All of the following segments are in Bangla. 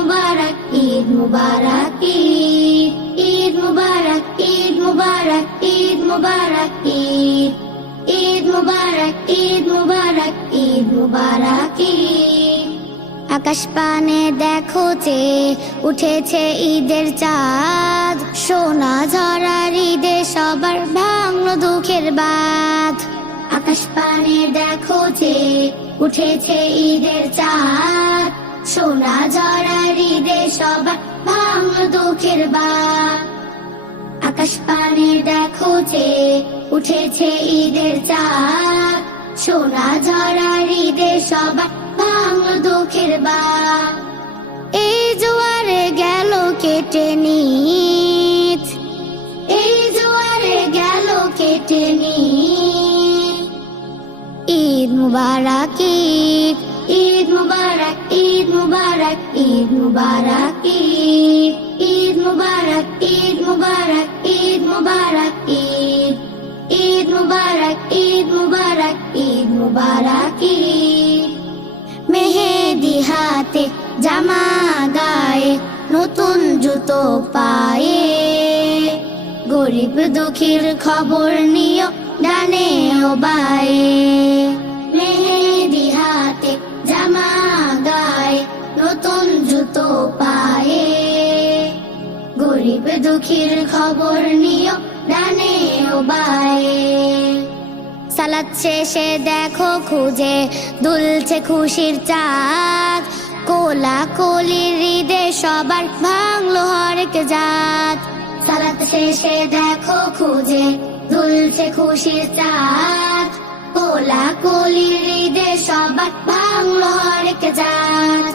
মুবারক, ঈদ মুবারক, ঈদ মুবারক, ঈদ মুবারক, ঈদ মুবারক, ঈদ ঈদ মুবারক, ঈদ মুবারক, ঈদ মুবারক, ঈদ। আকাশ পানে দেখো যে উঠেছে ঈদের চাঁদ, সোনা ঝরার ঈদে সবার ভাঙলো দুঃখের বাঁধ। আকাশ পানে দেখো যে উঠেছে ঈদের চাঁদ, সোনা ঝরার ঈদে সবার ভাঙলো দুঃখের বাঁধ। আকাশ পানে দেখো যে উঠেছে ঈদের চাঁদ, সোনা ঝরার ঈদে সবার ভাঙলো দুঃখের বাঁধ। এই জোয়ারে গেল কেটে নিত, এই জোয়ারে গেল কেটে নিত। ঈদ মুবারক, ঈদ ঈদ মুবারক, ঈদ মুবারক, ঈদ মুবারক, ঈদ ঈদ মুবারক, ঈদ মুবারক, ঈদ মুবারক, ঈদ ঈদ মুবারক, ঈদ মুবারক, ঈদ মুবারক, ঈদ। মেহেদি হাতে, জামা গায়ে, নতুন জুতো পায়ে, গরিব দুঃখীর খবর নিও ডানে ও বায়ে। মেহেদি হাতে, জামা গায়ে, নতুন জুতো পায়ে, গরিব দুঃখীর খবর নিও ডানে ও বায়ে। সালাত শেষে দেখো খুঁজে দুলছে খুশির চাঁদ, কোলা কোলির ঈদে সবার ভাঙলো হরেক জাত। সালাত শেষে দেখো খুঁজে দুলছে খুশির চাঁদ, কোলা কোলির ঈদে সবার ভাঙলো হরেক জাত।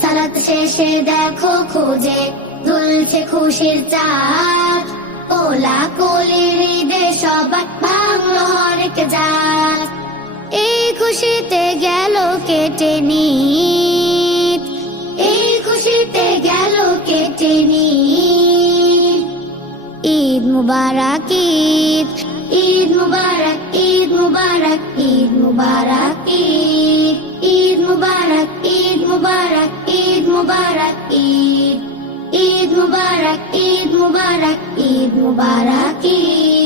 সালাত শেষে দেখো খুঁজে দুলছে খুশির চাঁদ, কোলা কোলির ঈদে সবার ভাঙলো হরেক জাত। এই খুশিতে গেল কেটে নিত, এই খুশিতে গেল কেটে নিত। ঈদ মুবারক, ঈদ ঈদ মুবারক, ঈদ মুবারক, ঈদ মুবারক, ঈদ ঈদ মুবারক, ঈদ মুবারক, ঈদ মুবারক, ঈদ ঈদ মুবারক, ঈদ মুবারক, ঈদ মুবারক, ঈদ।